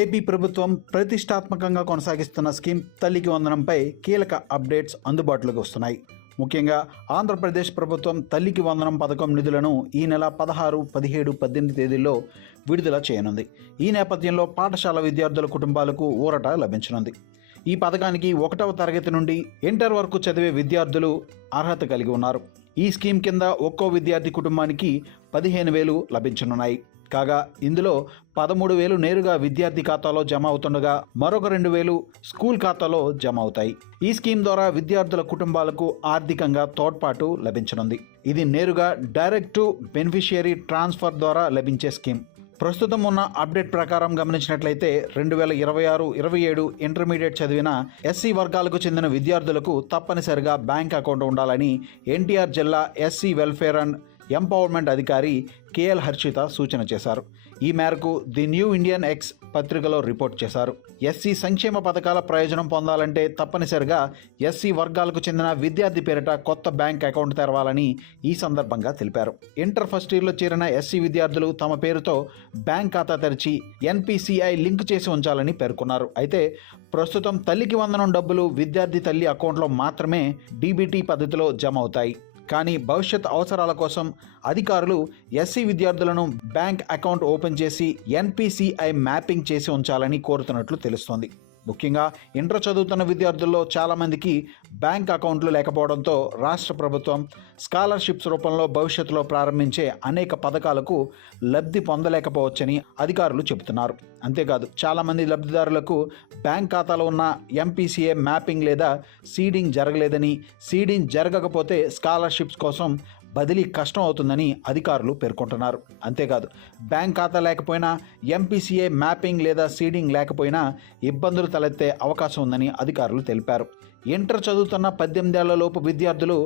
AP ప్రభుత్వం ప్రతిష్టాత్మకంగా కొనసాగిస్తున్న స్కీమ్ తల్లికి వందనంపై కీలక అప్డేట్స్ అందుబాటులోకి వస్తున్నాయి. ముఖ్యంగా ఆంధ్రప్రదేశ్ ప్రభుత్వం తల్లికి వందనం పథకం నిధులను ఈ నెల 16, 17, 18 తేదీల్లో విడుదల చేయనుంది. ఈ నేపథ్యంలో పాఠశాల విద్యార్థుల కుటుంబాలకు ఊరట లభించనుంది. ఈ పథకానికి 1వ తరగతి నుండి ఇంటర్ వరకు చదివే విద్యార్థులు అర్హత కలిగి ఉన్నారు. ఈ స్కీమ్ కింద ఒక్కో విద్యార్థి కుటుంబానికి 15,000 లభించనున్నాయి. కాగా ఇందులో 13,000 నేరుగా విద్యార్థి ఖాతాలో జమ అవుతుండగా మరొక 2,000 స్కూల్ ఖాతాలో జమ అవుతాయి. ఈ స్కీమ్ ద్వారా విద్యార్థుల కుటుంబాలకు ఆర్థికంగా తోడ్పాటు లభించనుంది. ఇది నేరుగా డైరెక్ట్ టు బెనిఫిషియరీ ట్రాన్స్ఫర్ ద్వారా లభించే స్కీమ్. ప్రస్తుతం ఉన్న అప్డేట్ ప్రకారం గమనించినట్లయితే 2026-27 ఇంటర్మీడియట్ చదివిన ఎస్సీ వర్గాలకు చెందిన విద్యార్థులకు తప్పనిసరిగా బ్యాంక్ అకౌంట్ ఉండాలని ఎన్టీఆర్ జిల్లా ఎస్సీ వెల్ఫేర్ అండ్ ఎంపవర్మెంట్ అధికారి కేఎల్ హర్షిత సూచన చేశారు. ఈ మేరకు ది న్యూ ఇండియన్ ఎక్స్ పత్రికలో రిపోర్ట్ చేశారు. ఎస్సీ సంక్షేమ పథకాల ప్రయోజనం పొందాలంటే తప్పనిసరిగా ఎస్సీ వర్గాలకు చెందిన విద్యార్థి పేరిట కొత్త బ్యాంక్ అకౌంట్ తెరవాలని ఈ సందర్భంగా తెలిపారు. ఇంటర్ ఫస్ట్ ఇయర్లో చేరిన ఎస్సీ విద్యార్థులు తమ పేరుతో బ్యాంక్ ఖాతా తెరిచి ఎన్పిసిఐ లింక్ చేసి ఉంచాలని పేర్కొన్నారు. అయితే ప్రస్తుతం తల్లికి వందనం డబ్బులు విద్యార్థి తల్లి అకౌంట్లో మాత్రమే డీబీటీ పద్ధతిలో జమ అవుతాయి. కానీ భవిష్యత్ అవసరాల కోసం అధికారులు ఎస్సీ విద్యార్థులను బ్యాంక్ అకౌంట్ ఓపెన్ చేసి ఎన్పిసిఐ మ్యాపింగ్ చేసి ఉంచాలని కోరుతున్నట్లు తెలుస్తోంది. ముఖ్యంగా ఇంటర్ చదువుతున్న విద్యార్థుల్లో చాలామందికి బ్యాంక్ అకౌంట్లు లేకపోవడంతో రాష్ట్ర ప్రభుత్వం స్కాలర్షిప్స్ రూపంలో భవిష్యత్తులో ప్రారంభించే అనేక పథకాలకు లబ్ధి పొందలేకపోవచ్చని అధికారులు చెబుతున్నారు. అంతేకాదు చాలామంది లబ్ధిదారులకు బ్యాంక్ ఖాతాలో ఉన్న ఎంపీసీఏ మ్యాపింగ్ లేదా సీడింగ్ జరగలేదని, సీడింగ్ జరగకపోతే స్కాలర్షిప్స్ కోసం బదిలీ కష్టం అవుతుందని అధికారులు పేర్కొంటున్నారు. అంతేకాదు బ్యాంక్ ఖాతా లేకపోయినా, ఎంపీసీఏ మ్యాపింగ్ లేదా సీడింగ్ లేకపోయినా ఇబ్బందులు తలెత్తే అవకాశం ఉందని అధికారులు తెలిపారు. ఇంటర్ చదువుతున్న 18 ఏళ్లలోపు విద్యార్థులు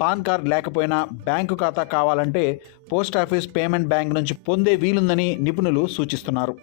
పాన్ కార్డ్ లేకపోయినా బ్యాంకు ఖాతా కావాలంటే పోస్ట్ ఆఫీస్ పేమెంట్ బ్యాంక్ నుంచి పొందే వీలుందని నిపుణులు సూచిస్తున్నారు.